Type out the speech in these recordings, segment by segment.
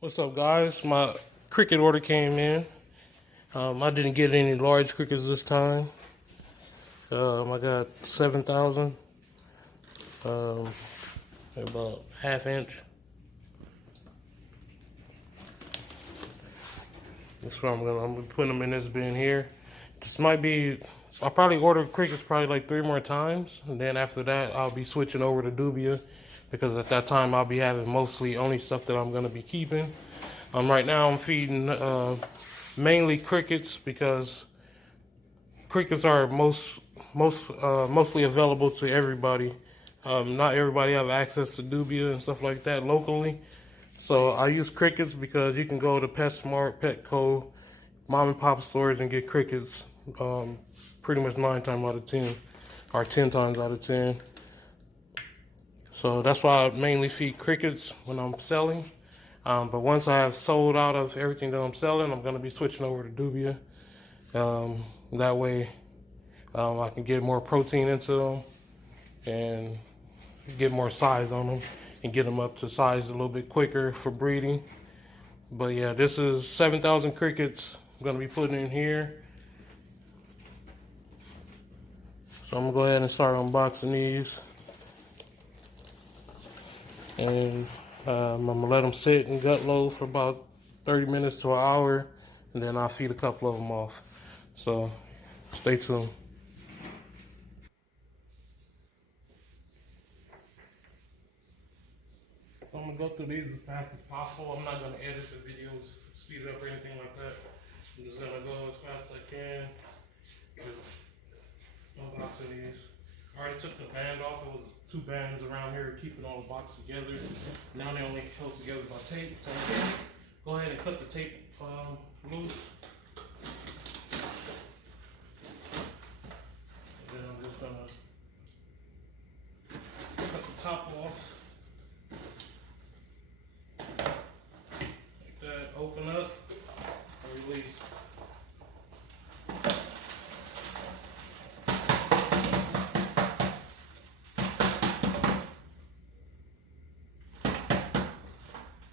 What's up, guys? My cricket order came in. I didn't get any large crickets this time. I got 7,000, about ½ inch. That's what I'm gonna put them in this bin here. This might be. I'll probably order crickets probably like 3 more times, and then after that I'll be switching over to dubia, because at that time I'll be having mostly only stuff that I'm gonna be keeping. Right now I'm feeding mainly crickets, because crickets are mostly available to everybody. Not everybody have access to dubia and stuff like that locally. So I use crickets because you can go to PetSmart, Petco, mom and pop stores and get crickets pretty much 9 times out of 10, or 10 times out of 10. So that's why I mainly feed crickets when I'm selling. But once I have sold out of everything that I'm selling, I'm going to be switching over to dubia. That way I can get more protein into them and get more size on them and get them up to size a little bit quicker for breeding. But yeah, this is 7,000 crickets I'm going to be putting in here. So I'm going to go ahead and start unboxing these. And I'm going to let them sit and gut load for about 30 minutes to an hour, and then I'll feed a couple of them off. So stay tuned. So I'm going to go through these as fast as possible. I'm not going to edit the videos, speed it up or anything like that. I'm just going to go as fast as I can with unboxing these. I already took the band off. It was 2 bands around here keeping all the box together. Now they only held together by tape. So I'm going to go ahead and cut the tape loose. And then I'm just going to cut the top off. Like that. Open up and release.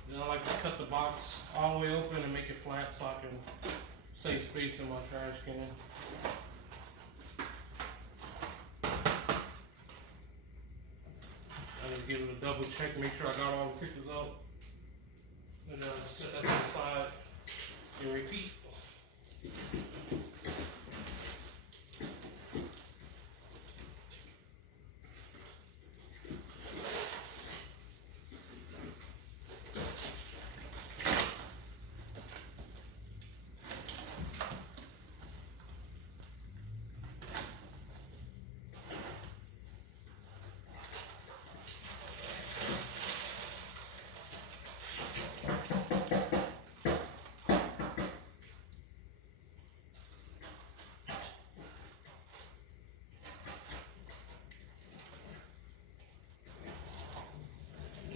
Then I like to cut the box all the way open and make it flat so I can save space in my trash can. I just give it a double check, make sure I got all the crickets out. And then set that to the side and repeat.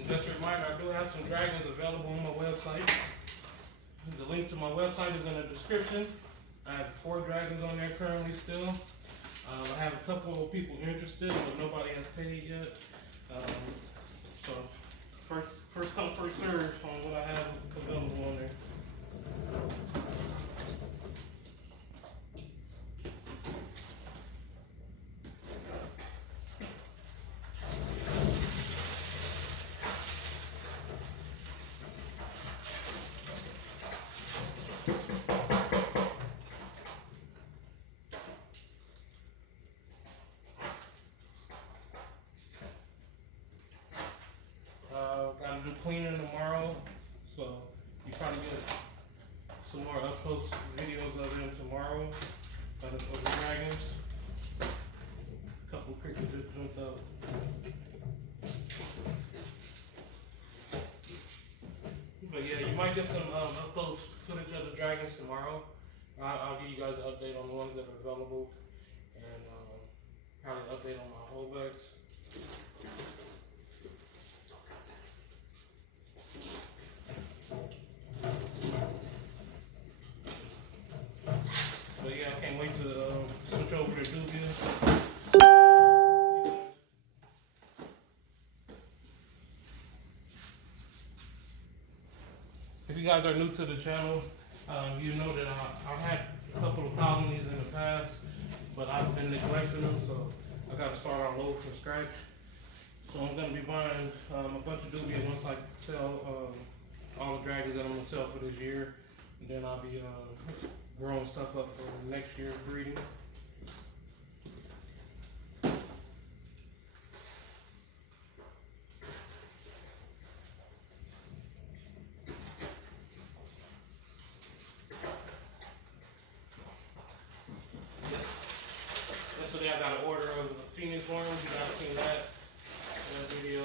Just a reminder, I do have some dragons available on my website. The link to my website is in the description. I have 4 dragons on there currently still. I have a couple of people interested, but nobody has paid yet. So first come, first serve on what I have available on there. Gotta do cleaning tomorrow, so you probably get some more up close videos of them tomorrow, of the dragons. A couple crickets just jumped out. But yeah, you might get some up close footage of the dragons tomorrow. I'll give you guys an update on the ones that are available, and probably an update on my holdbacks. But yeah, I can't wait to switch over to dubia. if you guys are new to the channel, you know that I've had a couple of colonies in the past, but I've been neglecting them, so I got to start all over from scratch. So I'm going to be buying a bunch of dubia once I sell all the dragons that I'm going to sell for this year. And then I'll be growing stuff up for next year's breeding. Yesterday I got an order of the Phoenix ones. You guys seen that in that video.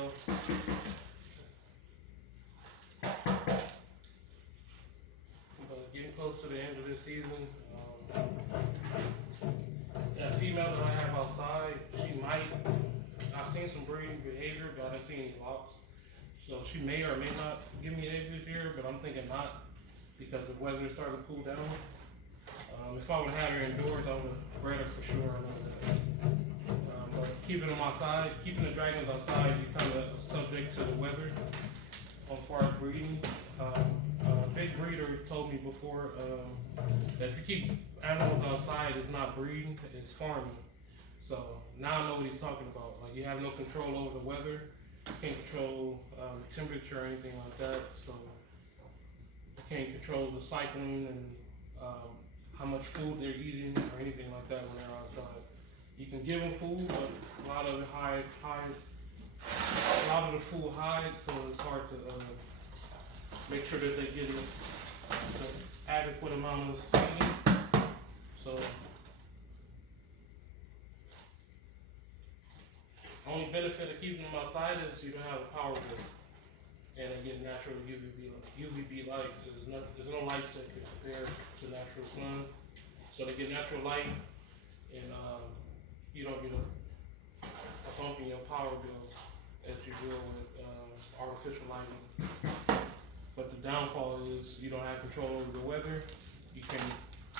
But getting close to the end of this season. That female that I have outside, she might, I've seen some breeding behavior, but I didn't see any locks. So she may or may not give me eggs this year, but I'm thinking not, because the weather is starting to cool down. If I would have had her indoors, I would have bred her for sure. I know that. But keeping them outside, keeping the dragons outside, you're kind of subject to the weather as far as breeding. A big breeder told me before that if you keep animals outside, it's not breeding, it's farming. So now I know what he's talking about. Like, you have no control over the weather, you can't control the temperature or anything like that. So you can't control the cycling and how much food they're eating or anything like that when they're outside. You can give them food, but a lot of it a lot of the food hides, so it's hard to make sure that they get the adequate amount of feeding. So the only benefit of keeping them outside is you don't have a power bill, and they get natural UVB light. There's no light that can compare to natural sun, so they get natural light, and you don't get a bump in your power bill as you will with artificial lighting. But the downfall is you don't have control over the weather. You can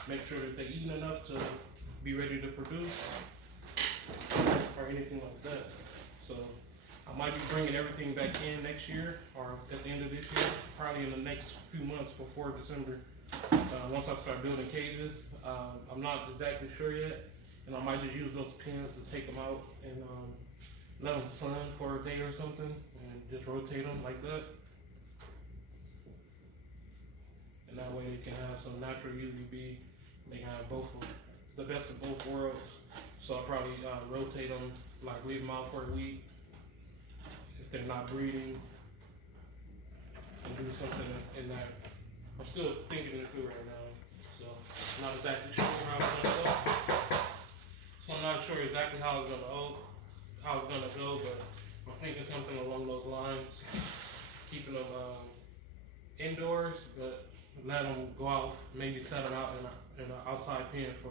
make sure that they're eating enough to be ready to produce or anything like that. So I might be bringing everything back in next year or at the end of this year, probably in the next few months before December. Once I start building cages, I'm not exactly sure yet, and I might just use those pins to take them out and let them sun for a day or something, and just rotate them like that. And that way they can have some natural UVB. They can have both of the best of both worlds. So I'll probably rotate them, like leave them out for a week if they're not breeding, and do something in that. I'm still thinking it through right now, so I'm not exactly sure how it's gonna go. So I'm not sure exactly how it's gonna go, but I'm thinking something along those lines, keeping them indoors, but let them go out, maybe set them out in an outside pen for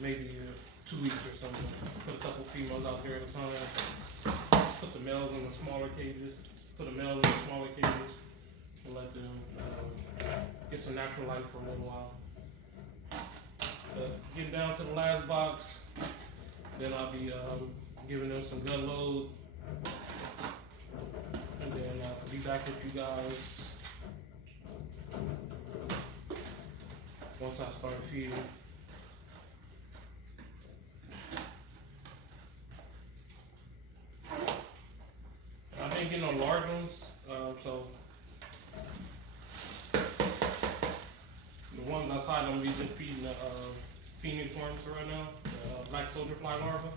maybe 2 weeks or something. Put a couple females out there at a time. Put the males in the smaller cages. And let them get some natural light for a little while. Getting down to the last box, then I'll be giving them some gut load, and then I'll be back with you guys once I start feeding. I ain't getting no large ones, so the ones outside I'm just feeding the Phoenix ones right now, the black soldier fly larva.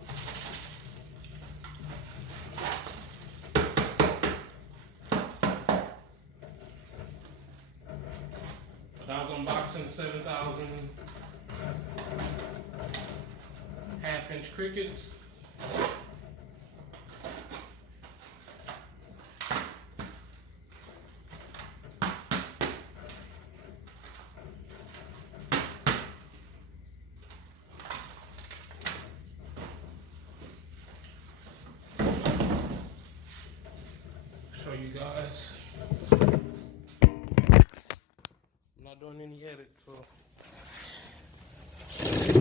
But I was unboxing 7,000 half-inch crickets. Show you guys. I'm not doing any edits, so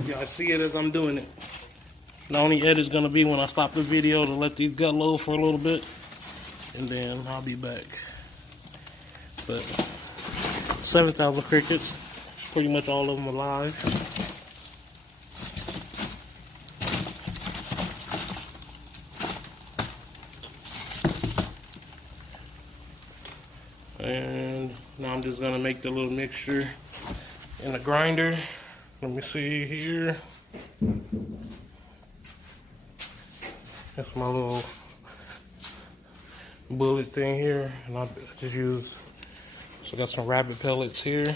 y'all see it as I'm doing it. The only edit's gonna be when I stop the video to let these gut load for a little bit, and then I'll be back. But 7,000 crickets. Pretty much all of them alive. And now I'm just gonna make the little mixture in the grinder. Let me see here. That's my little bullet thing here, and I just use, so I got some rabbit pellets here.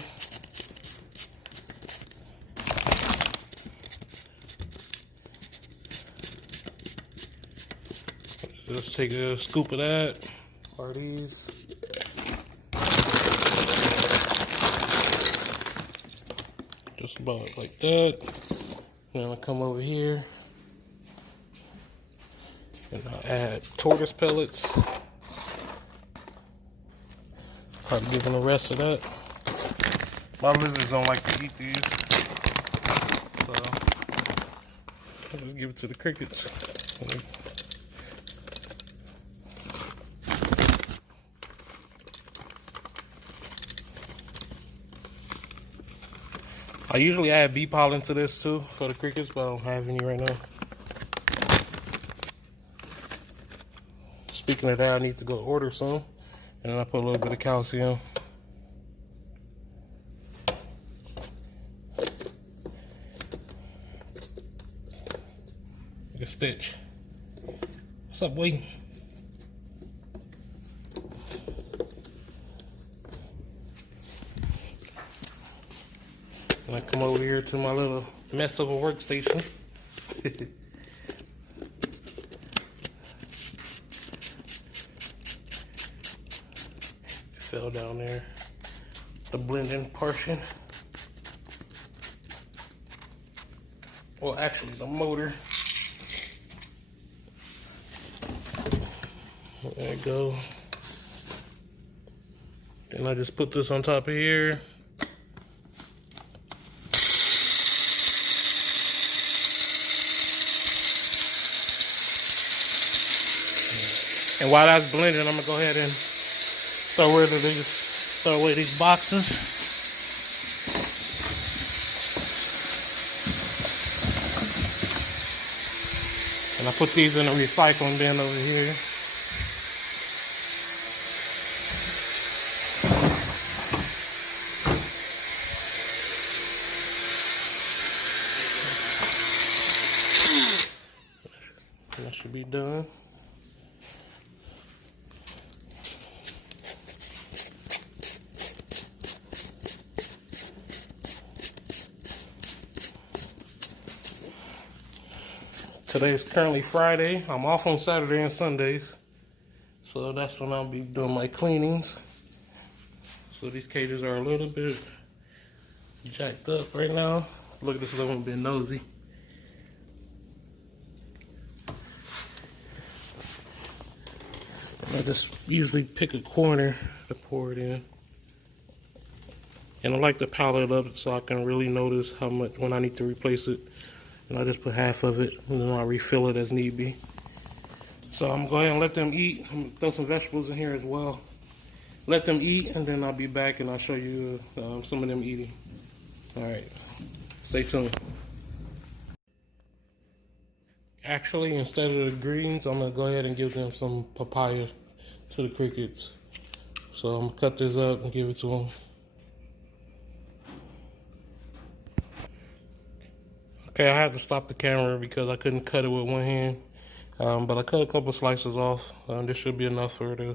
Just take a scoop of that, or these. Just about like that. And then I come over here and I'll add tortoise pellets. Probably give them the rest of that. My lizards don't like to eat these, so I'll just give it to the crickets. I usually add bee pollen to this too for the crickets, but I don't have any right now. Speaking of that, I need to go order some, and then I put a little bit of calcium. Like a stitch. What's up, boy? And I come over here to my little mess of a workstation. It fell down there. The blending portion. Well, actually, the motor. There you go. Then I just put this on top of here. And while that's blending, I'm gonna go ahead and throw away these boxes. And I put these in a recycling bin over here. And that should be done. Today is currently Friday. I'm off on Saturday and Sundays, so that's when I'll be doing my cleanings. So these cages are a little bit jacked up right now. Look at this little one being nosy. I just usually pick a corner to pour it in. And I like to pile it up so I can really notice how much when I need to replace it. And I just put half of it, and then I'll refill it as need be. So I'm gonna go ahead and let them eat. I'm gonna throw some vegetables in here as well. Let them eat, and then I'll be back and I'll show you some of them eating. All right, stay tuned. Actually, instead of the greens, I'm gonna go ahead and give them some papaya to the crickets. So I'm gonna cut this up and give it to them. Okay, I had to stop the camera because I couldn't cut it with one hand, but I cut a couple slices off. This should be enough for the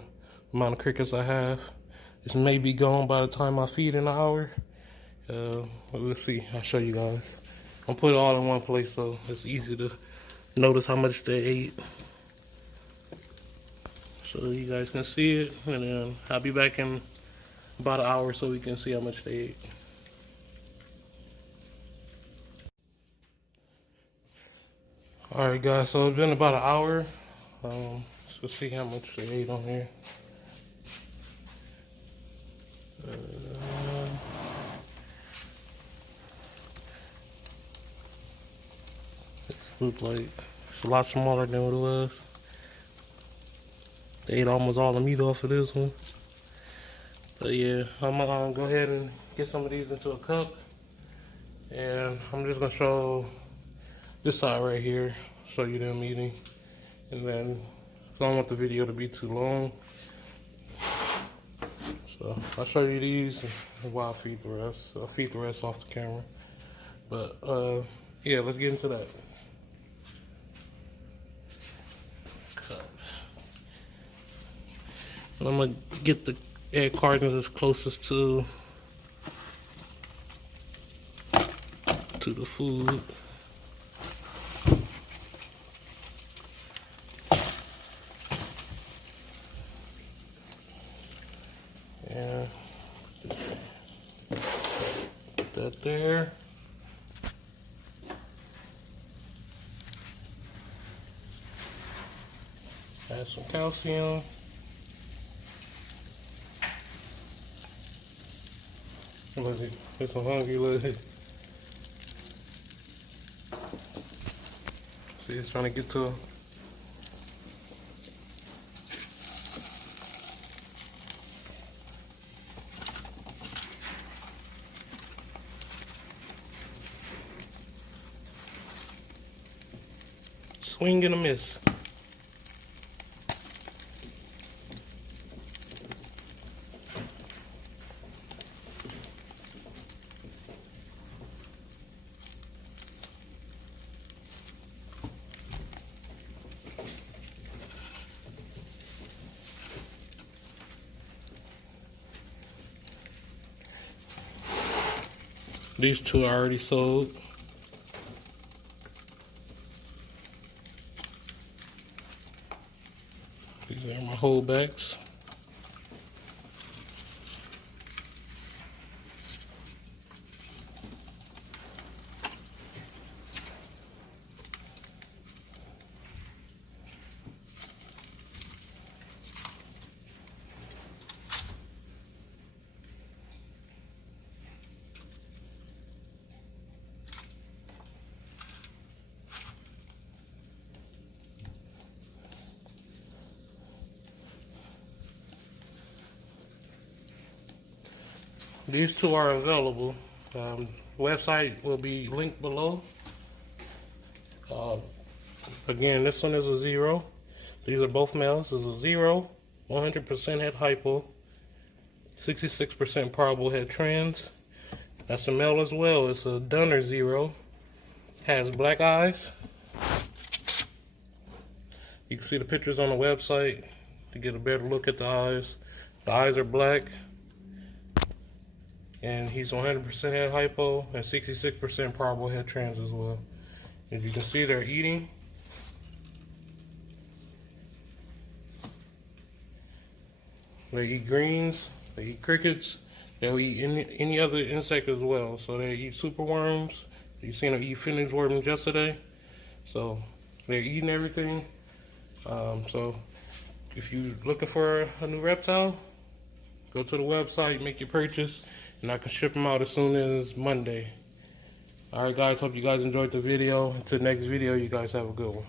amount of crickets I have. This may be gone by the time I feed in an hour. We'll see. I'll show you guys. I'll put it all in one place so it's easy to notice how much they ate. So you guys can see it, and then I'll be back in about an hour so we can see how much they ate. Alright guys, so it's been about an hour. Let's see how much they ate on here. It looked like it's a lot smaller than what it was. They ate almost all the meat off of this one. So yeah, I'm gonna go ahead and get some of these into a cup, and I'm just gonna show this side right here, show you them eating, and then I don't want the video to be too long, so I'll show you these while I feed the rest. I'll feed the rest off the camera, but yeah, let's get into that. Cup. And I'm gonna get the egg cartons as closest to the food. Yeah, put that there. Add some calcium. Look at it's so hungry, look. See, it's trying to get to him. Swing and a miss. These two are already sold. These are my holdbacks. These two are available. Website will be linked below. Again, this one is a 0. These are both males. This is a 0, 100% head hypo, 66% parable head trans. That's a male as well. It's a Dunner 0. Has black eyes. You can see the pictures on the website to get a better look at the eyes. The eyes are black. And he's 100% head hypo and 66% parable head trans as well. As you can see, they're eating. They eat greens, they eat crickets, they'll eat any other insect as well. So they eat superworms. You seen them eat phoenix worms yesterday. So they're eating everything. So if you're looking for a new reptile, go to the website, make your purchase, and I can ship them out as soon as Monday. Alright guys, hope you guys enjoyed the video. Until the next video, you guys have a good one.